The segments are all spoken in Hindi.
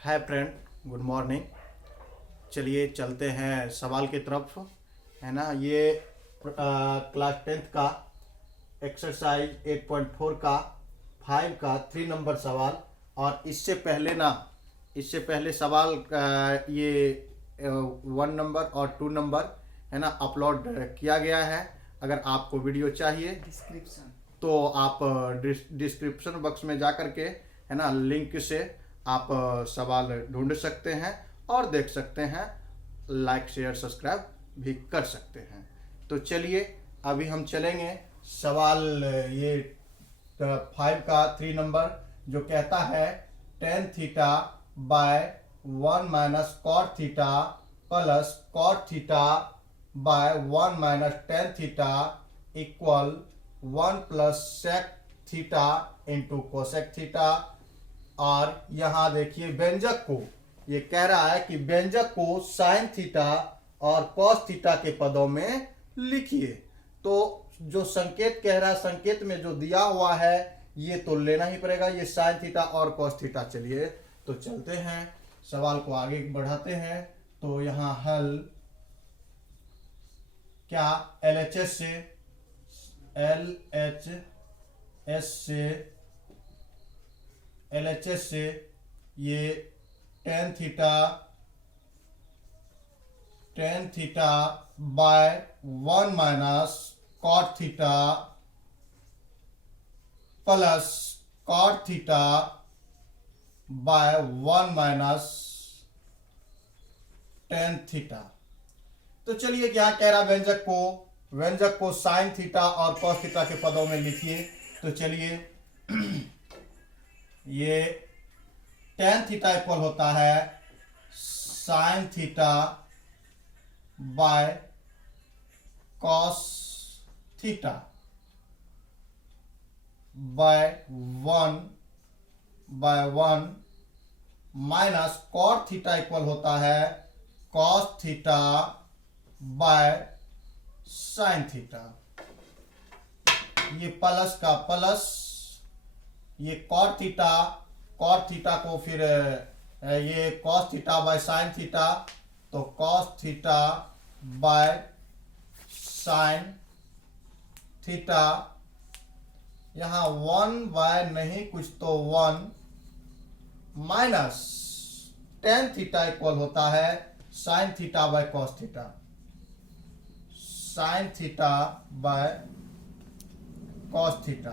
Hi friend, good morning. चलिए चलते हैं सवाल की तरफ। है ना, ये क्लास 10th का एक्सरसाइज 8.4 का 5 का 3 नंबर सवाल। और इससे पहले सवाल ये 1 नंबर और 2 नंबर है ना अपलोड किया गया है। अगर आपको वीडियो चाहिए डिस्क्रिप्शन तो आप डिस्क्रिप्शन बॉक्स में जा करके है ना लिंक से आप सवाल ढूंढ सकते हैं और देख सकते हैं। लाइक शेयर सब्सक्राइब भी कर सकते हैं। तो चलिए अभी हम चलेंगे सवाल ये 5 का 3 नंबर, जो कहता है tan theta by 1 minus cot theta plus cot theta by 1 minus tan theta equal 1 plus sec theta into cosec theta. और यहाँ देखिए व्यंजक को ये कह रहा है कि व्यंजक को साइन थीटा और कॉस थीटा के पदों में लिखिए। तो जो संकेत कह रहा है, संकेत में जो दिया हुआ है ये तो लेना ही पड़ेगा, ये साइन थीटा और कॉस थीटा। चलिए तो चलते हैं, सवाल को आगे बढ़ाते हैं। तो यहाँ हल क्या LHS से ये tan theta by 1 minus cot theta plus cot theta by 1 minus tan theta. तो चलिए क्या कह रहा, व्यंजक को साइन थीटा और कॉस थीटा के पदों में लिखिए। तो चलिए ये टेन थीटा इक्वल होता है sine theta by cos theta by 1 minus cot theta equal होता है cos theta by sine theta. ये प्लस का प्लस, ये कॉट थीटा को फिर ये cos theta by sine theta, तो cos theta by sine theta. यहाँ 1 बाय नहीं कुछ तो 1 माइनस टेन थीटा इक्वल होता है sine theta by cos theta, sine theta by cos theta.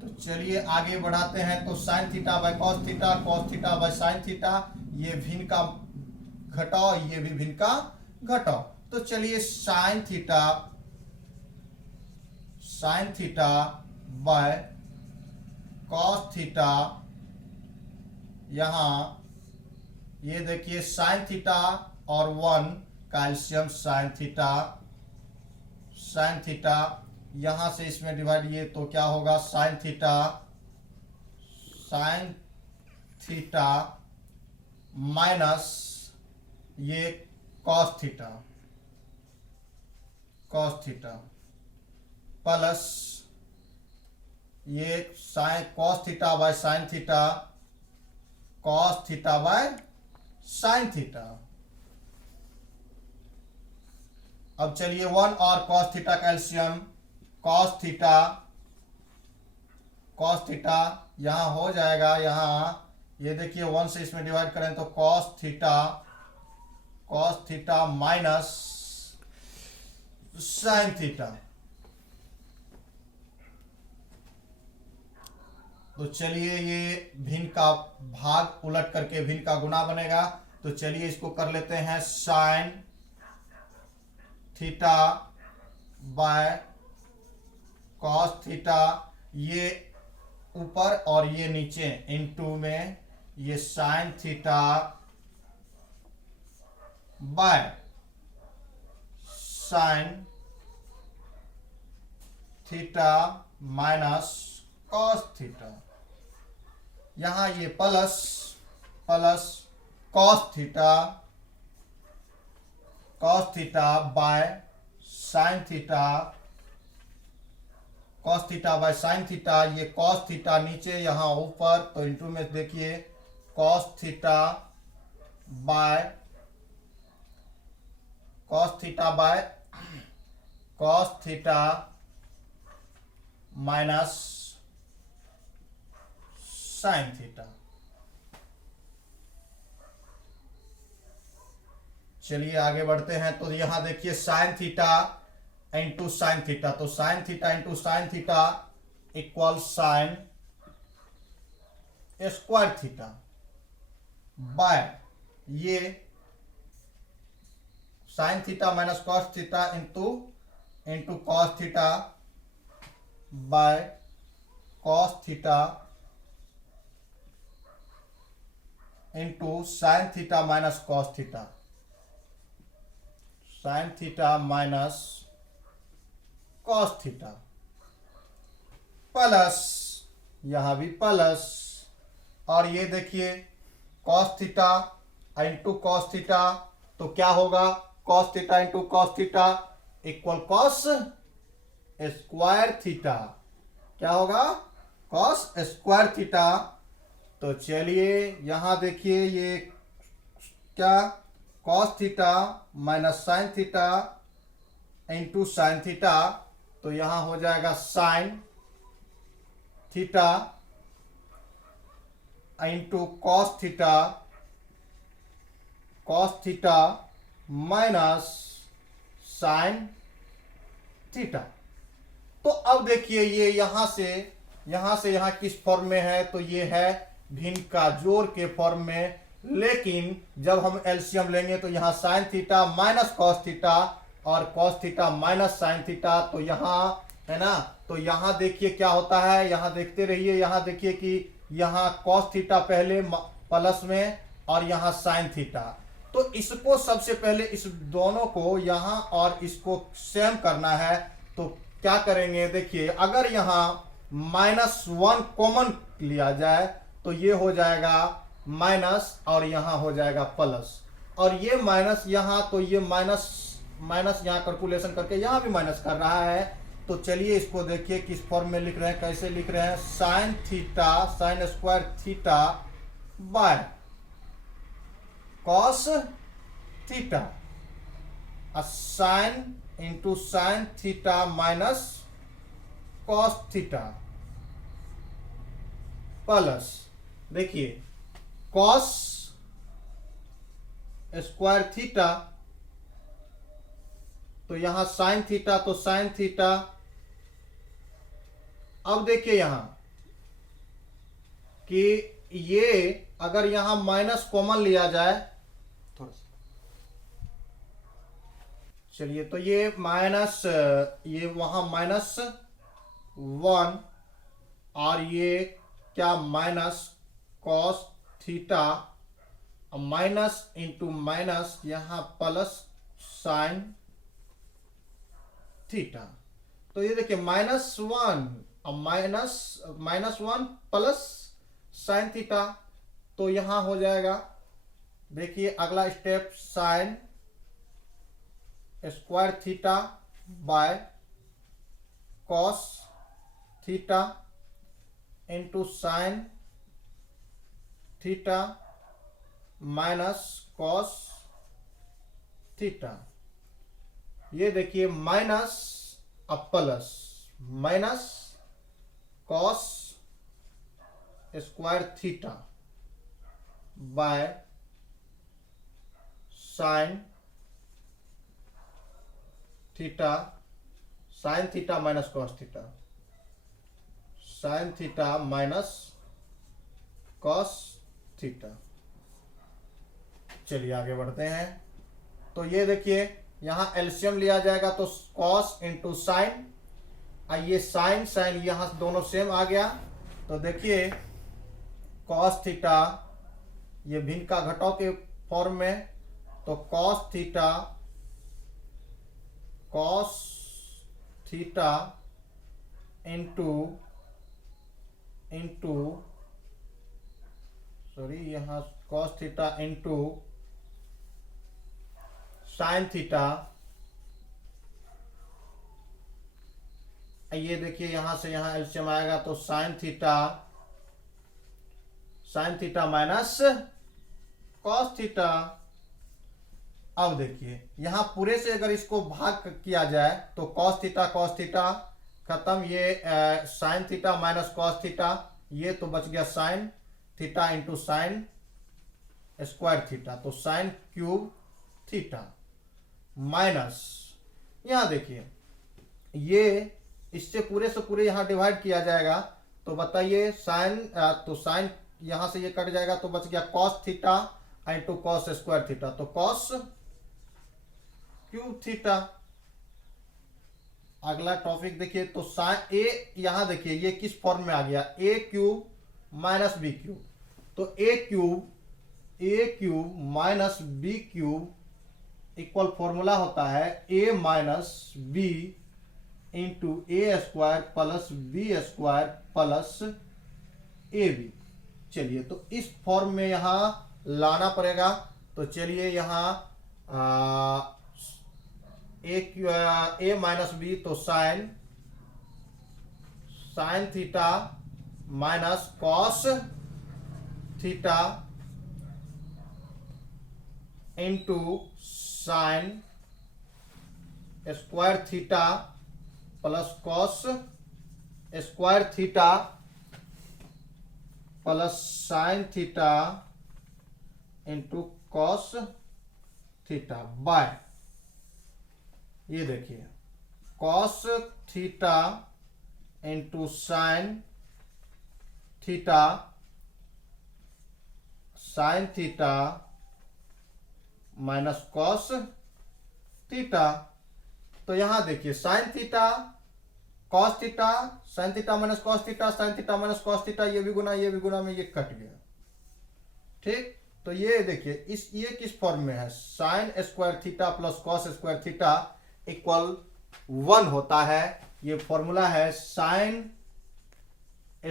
तो चलिए आगे बढ़ाते हैं। तो sign theta by cos theta, cos theta by sine theta, ये भिन्न का घटाओ, ये भी भिन्न का घटाओ। तो चलिए sign theta by cos theta, यहां ये देखिए साइन थीटा और 1 का एलसीएम साइन थीटा, यहां से इसमें डिवाइड, ये तो क्या होगा साइन थीटा माइनस ये कॉस थीटा प्लस ये sign cos theta by sine theta, cos theta by sine theta. अब चलिए 1 और कॉस थीटा का एलसीएम कॉस थीटा यहां हो जाएगा। यहां ये देखिए 1 से इसमें डिवाइड करें तो cos theta minus sine theta. तो चलिए ये भिन्न का भाग उलट करके भिन्न का गुना बनेगा। तो चलिए इसको कर लेते हैं sign theta by cos theta, ये ऊपर और ये नीचे इनटू में ये sine theta by sine theta minus cos theta. यहां ये plus cos theta by sine theta, cos theta by sine theta, ये कॉस थीटा नीचे यहाँ ऊपर, तो इंटू में देखिए cos theta by cos theta minus sine theta. चलिए आगे बढ़ते हैं। तो यहां देखिए sign theta into sine theta, तो sign theta into sine theta equal sine square theta by ये sine theta minus cos theta into cos theta by cos theta into sine theta minus cos theta, sine theta minus cos theta plus यहां भी प्लस, और ये देखिए cos theta into cos theta, तो क्या होगा cos theta into cos theta equal cos square theta. क्या होगा कॉस स्क्वायर थीटा। तो चलिए यहां देखिए ये क्या cos theta minus sine theta into sine theta, तो यहां हो जाएगा sign theta into cos theta minus sine theta. तो अब देखिए ये यहां से यहां किस फॉर्म में है, तो ये है भिन्न का जोड़ के फॉर्म में, लेकिन जब हम एलसीएम लेंगे तो यहां sine theta minus cos theta और cos theta minus sine theta, तो यहां है ना, तो यहां देखिए क्या होता है, यहां देखते रहिए, यहां देखिए कि यहां कॉस थीटा पहले प्लस में और यहां साइन थीटा, तो इसको सबसे पहले इस दोनों को यहां और इसको सेम करना है। तो क्या करेंगे देखिए, अगर यहां -1 कॉमन लिया जाए तो ये हो जाएगा माइनस और यहां हो जाएगा प्लस, और ये माइनस यहां, तो ये माइनस यहां कैलकुलेशन करके यहां भी माइनस कर रहा है। तो चलिए इसको देखिए किस फॉर्म में लिख रहे हैं, कैसे लिख रहे हैं, sine theta sine square theta by cos theta, sine into sine theta minus cos theta plus देखिए कॉस स्क्वायर थीटा, तो यहां साइन थीटा, तो साइन थीटा। अब देखिए यहां कि ये अगर यहां माइनस कॉमन लिया जाए, थोड़ा सा चलिए, तो ये माइनस, ये वहां -1 और ये क्या minus cos theta minus into minus यहां प्लस साइन थीटा, तो ये देखिए -1 -1 प्लस साइन थीटा, तो यहां हो जाएगा देखिए अगला step sign square theta by cos theta into sine theta minus cos theta, ये देखिए माइनस अब plus minus cos square theta by sine theta minus cos theta, sine theta minus cos theta. चलिए आगे बढ़ते हैं। तो ये देखिए यहां एलसीएम लिया जाएगा तो कॉस इंटू साइन, ये साइन साइन यहां दोनों सेम आ गया, तो देखिए कॉस थीटा ये भिन्न का घटाव के फॉर्म में, तो कॉस थीटा इंटू सॉरी यहां cos theta into sine theta, ये देखिए यहां से यहां एलसीएम आएगा तो sine sine theta minus cos theta. अब देखिए यहां पूरे से अगर इसको भाग किया जाए तो कॉस थीटा खत्म, ये sine theta minus cos theta, ये तो बच गया sign theta into sign square theta, तो साइन क्यूब थीटा माइनस, यहां देखिए ये इससे पूरे से पूरे यहां डिवाइड किया जाएगा तो बताइए साइन, तो साइन यहां से ये कट जाएगा तो बच गया cos theta into cos square theta, तो कॉस क्यूब थीटा। अगला टॉपिक देखिए, तो साइन ए, यहां देखिए ये किस फॉर्म में आ गया, A cube minus B cube, तो A cube minus B cube equal formula होता है A minus B into A square plus B square plus A B. चलिए तो इस फॉर्म में यहां लाना पड़ेगा, तो चलिए यहां ए माइनस बी, तो sign theta minus cos theta into sign square theta plus cos square theta plus sine theta into cos theta by, ये देखिए cos theta into sine theta minus cos theta. तो यहां देखिए sign theta cos theta, sine theta minus cos theta, sine theta minus cos theta, ये भी गुना में ये कट गया, ठीक। तो ये देखिए ये किस फॉर्म में है, sign square theta plus cos square theta equal 1 होता है, ये फॉर्मूला है sign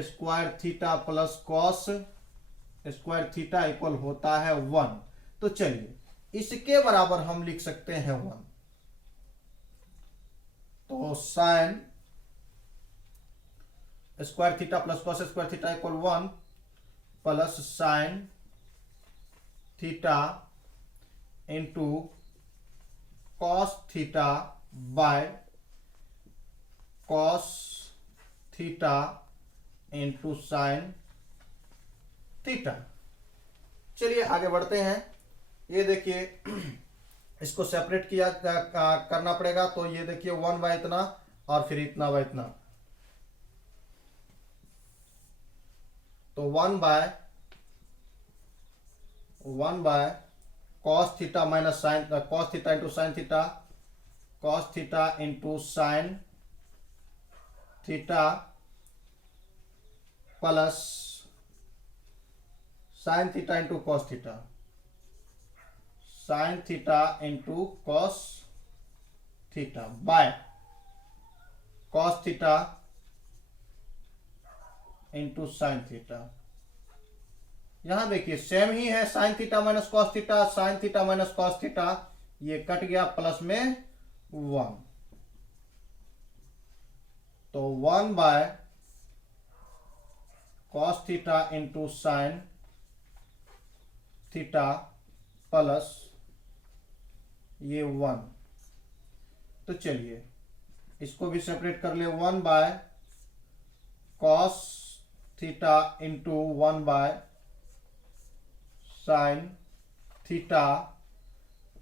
square theta plus cos square theta equal होता है 1। तो चलिए इसके बराबर हम लिख सकते हैं 1, तो sign square theta plus cos square theta equal 1 plus sine theta into cos theta by cos theta into sine theta. चलिए आगे बढ़ते हैं, ये देखिए इसको सेपरेट किया करना पड़ेगा, तो ये देखिए 1 बाय इतना और फिर इतना बाय इतना, तो 1 by cos theta minus sine, cos theta into sine theta, cos theta into sine theta plus sine theta into cos theta, sine theta into cos theta by cos theta into sine theta. यहां देखिए सेम ही है, sine theta minus cos theta, sine theta minus cos theta, ये कट गया प्लस में 1, तो 1 by cos theta into sine theta plus ये 1। तो चलिए इसको भी सेपरेट कर ले, 1 by cos theta into 1 by sine theta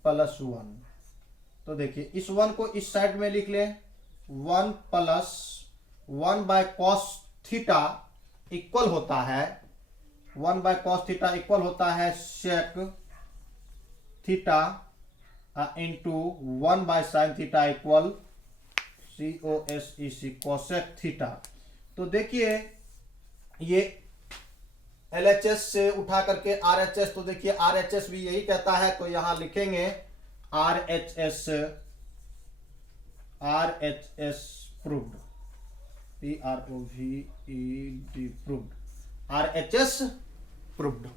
plus 1। तो देखिए इस 1 को इस साइड में लिख ले, 1 plus 1 by cos theta equal होता है, 1 बाय कॉस थीटा इक्वल होता है sec theta into 1 by sine theta equal COSEC cosec theta. तो देखिए ये LHS से उठा करके RHS, तो देखिए RHS भी यही कहता है, तो यहां लिखेंगे RHS proved, PROVED proved, RHS proved.